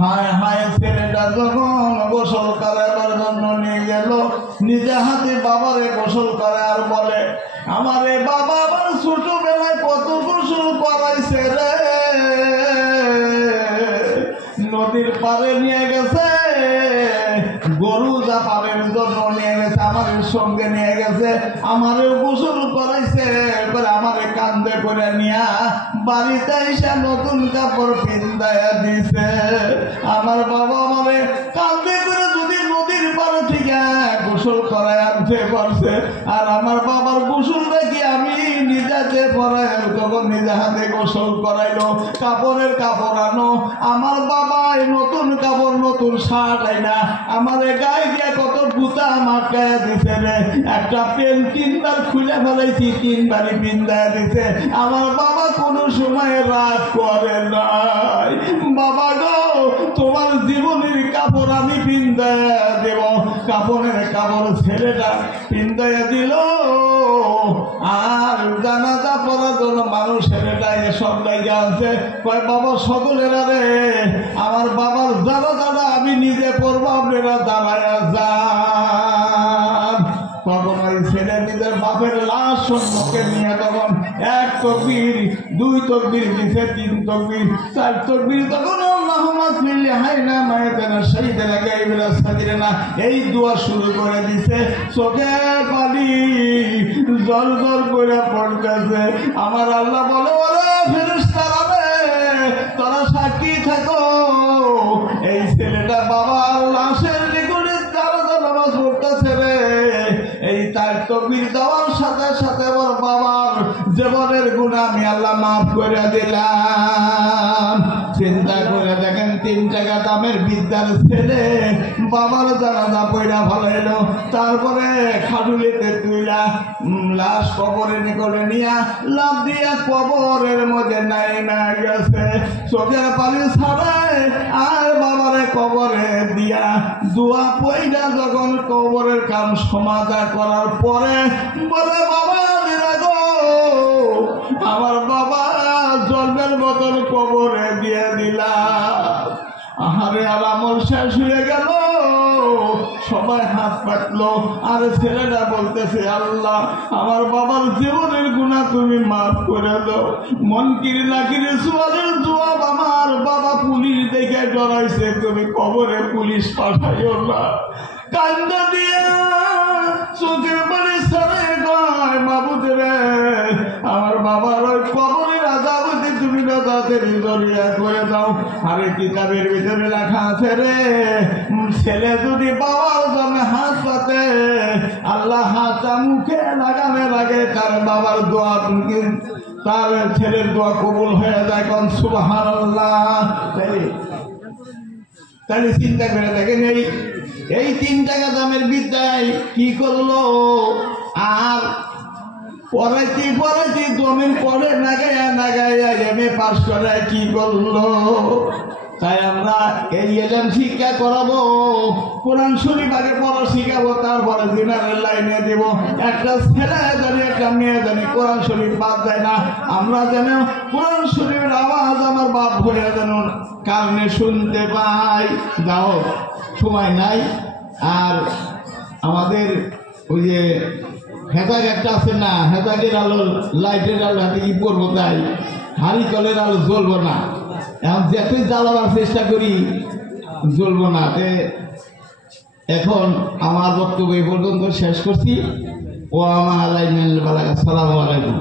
হায় হায় ছেলেটা যখন গোসল করাবার জন্য নিয়ে গেল, নিজে হাতে বাবারে গোসল করে আর বলে, আমারে বাবা আমার ছোটবেলায় কত গোসল করাইছে রে, নদীর পাড়ে নিয়ে গেছে, গরু জাপানের জন্য নিয়ে গেছে, আমাদের সঙ্গে নিয়ে গেছে, আমারে গোসল করাইছে, আমারে কান্দে করে নিয়া বাড়িতে এসে নতুন কাপড় পিন্দাইয়া দিছে। আমার বাবা আমারে কান্দে করে যদি নদীর পাড়ে থেকে গোসল করায় আনতে পারছে, আর আমার বাবার গোসল দেখি আমি নিজেতে পরাই তখন নিজে হাতে গোসল করাইলো, কাপড়ের কাপড় আনো, আমার বাবা নতুন কাপড় নতুন শার্ট আইনা আমাদের গায়ে দিয়ে কত গুতা মাটকায়া দিছে রে, একটা পেন 3 বার খুলে ফেলাইছি, 3 বারই পিন্দায়া দিছে। আমার বাবা কোনো সময় রাগ করে নাই। বাবা গো, তোমার জীবনের কাপড় আমি পিন্দায়া দেব। কাপড়ের কাপড় ছেলেটা পিন্দায়া দিল, আর জানাজা পড়ার জন্য মানুষ ছেলেটা এসব জায়গা আছে, কয় বাবা সকলেরা রে, আমার বাবার জানাজাটা আমি নিজে পড়বো, আপনারা দাঁড়ায়া যান। তখন ওই ছেলে নিজের বাপের লাশ সম্মুখে নিয়ে তখন 1 তকবীর 2 তকবীর দিছে, 3 তকবীর 4 তকবীর, তখন আল্লাহুম্মা ফিরলি হাইনা মায়াতানা শাহিদানা গায়বিনা সাদিরানা এই দোয়া শুরু করে দিছে। চোখের পানি জল জল করে পড়তেছে। আমার আল্লাহ বলে, ওরে ফেরেশতারা রে, তোরা সাক্ষী থাকো, এই ছেলেটা বাবার লাশের নিকটে জানাজা নামাজ পড়তেছে রে, এই 4 তকবীর দেওয়ার সাথে সাথে ওর বাবার জীবনের গুনাহ আমি আল্লাহ মাফ করে দিলাম। চিন্তা করে দেখেন, 3 টাকা দামের বিদ্যার ছেলে বাবার জানাজা পড়া ফেলাইলো, তারপরে খাটুলিতে তুইলা লাশ কবরের নিকটে নিয়া লাভ দিয়া কবরের মধ্যে নাইমা গেছে। চোখের পানি ছাড়ায় আর বাবারে কবরে দিয়া দোয়া পয়লা যখন কবরের কাম সমাধা করার পরে বলে, বাবা আমার বাবা জন্মের মতন কবরে দিয়ে দিলাম। আহারে, আর আমল শেষ হয়ে গেল, সবাই হাত পাতলো, আর ছেলেটা বলতেছে, আল্লাহ আমার বাবার জীবনের গুনাহ তুমি মাফ করে দাও। মনকির নাকির সুয়ালের জবাব, আমার বাবা পুলিশ দেখে ডরাইছে, তুমি কবরে পুলিশ পাঠাইও না। কান্দা দিয়া চোখের পানি সারে গায়, মাবুদ রে, আমার বাবার ওই কবরের আযাব হতে তুমি তাড়াতাড়ি দরিয়া করে দাও। আরে কিতাবের ভিতরে লেখা আছে রে, ছেলে যদি বাবার জন্য হাত পাতে, আল্লাহ হাতটা মুখে লাগানোর আগে তার বাবার দোয়া, তার ছেলের দোয়া কবুল হয়ে যায়। কোন সুবহানাল্লাহ। তাহলে চিন্তা করে দেখেন, এই 3 টাকা দামের বিদ্যায় কি করলো, আর পড়াইতে পড়াইতে জমিন পড়ে নাগাইয়া এমএ পাস করে কি করলো। তাই আমরা এই এলেম শিক্ষা করাবো, কোরআন শরীফ আগে পড়া শিখাবো, তারপরে দিনারের লাইনে দেব। একটা ছেলে জানি একটা মেয়ে জানি কোরআন শরীফ বাদ দেয় না, আমরা যেন কোরআন শরীফের আওয়াজ আমার বাপ হয়ে যেন কানে শুনতে পাই। যাও, সময় নাই। আর আমাদের ওই যে হেতাগ একটা আছে না, হেতাগের আলো, লাইটের আলো হাতে কি করবো, তাই হাড়ি কলের আলো জ্বলবো না। এখন যতই জ্বালাবার চেষ্টা করি জ্বলবো না। এখন আমার বক্তব্য এই পর্যন্ত শেষ করছি। ও আমার আলাইকুম, আসসালামু আলাইকুম।